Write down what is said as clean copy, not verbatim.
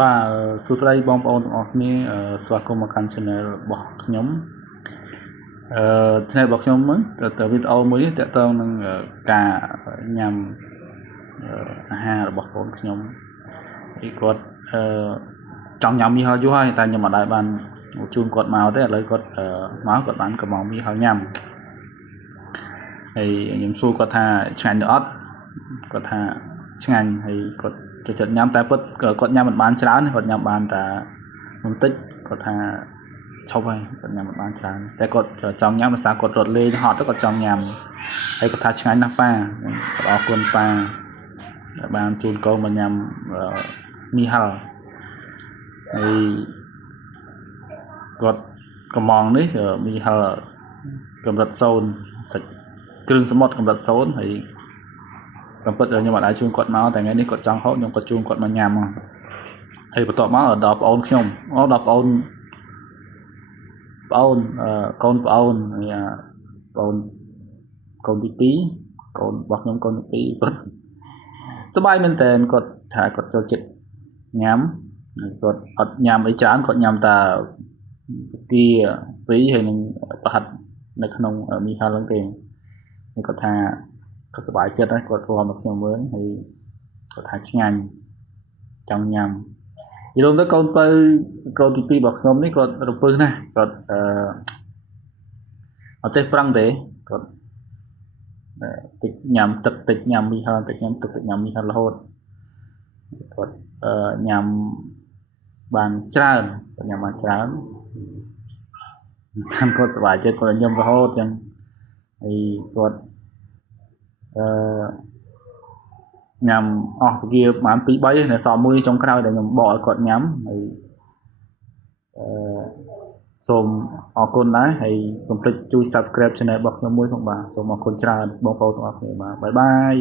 បាទសួស្តីបងប្អូនទាំងអស់គ្នាស្វាគមន៍មកកាន់ channel របស់ខ្ញុំchannel របស់ខ្ញុំហ្នឹងទៅវីដេអូមួយនេះទាក់ទងនឹងការញ៉ាំអាហាររបស់បងខ្ញុំពីគាត់ចង់ញ៉ាំមីហោយូរហើយតែខ្ញុំអត់ដែរបានជូនគាត់មកទេឥឡូវគាត់មកគាត់បានកំងមីហោញ៉ាំហើយខ្ញុំសួរគាត់ថាឆ្ងាញ់ឬអត់គាត់ថាឆ្ងាញ់ហើយគាត់ចូលចិត្តញ៉ាំតែពិតគាត់ញ៉ាំមិនបានច្រើនគាត់ញ៉ាំបានតែបន្តិចគាត់ថាឈប់ហើយគាត់ញ៉ាំមិនបានច្រើនតែគាត់ចង់ញ៉ាំដោយសារគាត់រត់លេងហត់ទៅគាត់ចង់ញ៉ាំហើយគាត់ថាឆ្ងាញ់ណាស់ប៉ាគាត់អរគុណប៉ាដែលបានជូនកូនមកញ៉ាំមីហឹលហើយគាត់កំងនេះមីហឹលកម្រិត0សាច់គ្រឿងសមុទ្រកម្រិត0ហើយតាមពិតខ្ញុំអត់អាចជូនគាត់មកតែថ្ងៃនេះគាត់ចង់ហូបខ្ញុំគាត់ជូនគាត់មកញ៉ាំហើយបន្ទាប់មកដល់ប្អូនខ្ញុំដល់ប្អូនកូនប្អូនប្អូនកូនទី2កូនរបស់ខ្ញុំកូនទី2គាត់សប្បាយមែនតើគាត់ថាគាត់ចូលចិត្តញ៉ាំគាត់អត់ញ៉ាំអីច្រើនគាត់ញ៉ាំតែទា2ហើយនឹងប្រហិតនៅក្នុងមីហឹលហ្នឹងទេគាត់ថាគាត់សប្បាយចិត្តហើយគាត់ព្រមមកខ្ញុំមើលហើយគាត់ថាឆ្ងាញ់ចង់ញ៉ាំនិយាយទៅកូនបើកូនទី2របស់ខ្ញុំនេះគាត់រពឹសណាស់គាត់អត់ចេះប្រឹងទេគាត់តិចញ៉ាំទឹកតិចញ៉ាំមីហឹលតិចញ៉ាំទឹកតិចញ៉ាំមីហឹលរហូតគាត់ញ៉ាំបានច្រើនគាត់ញ៉ាំបានច្រើនគាត់សប្បាយចិត្តគាត់ញ៉ាំរហូតចឹងហើយគាត់ញ៉ាំអស់វាប្រហែល2 3នៅសល់មួយចុងក្រោយដែលខ្ញុំបកឲ្យគាត់ញ៉ាំហើយសូមអរគុណដែរហើយកុំភ្លេចជួយ Subscribe Channel របស់ខ្ញុំមួយផងបាទសូមអរគុណច្រើនបងប្អូនទាំងអស់គ្នាបាទបាយបាយ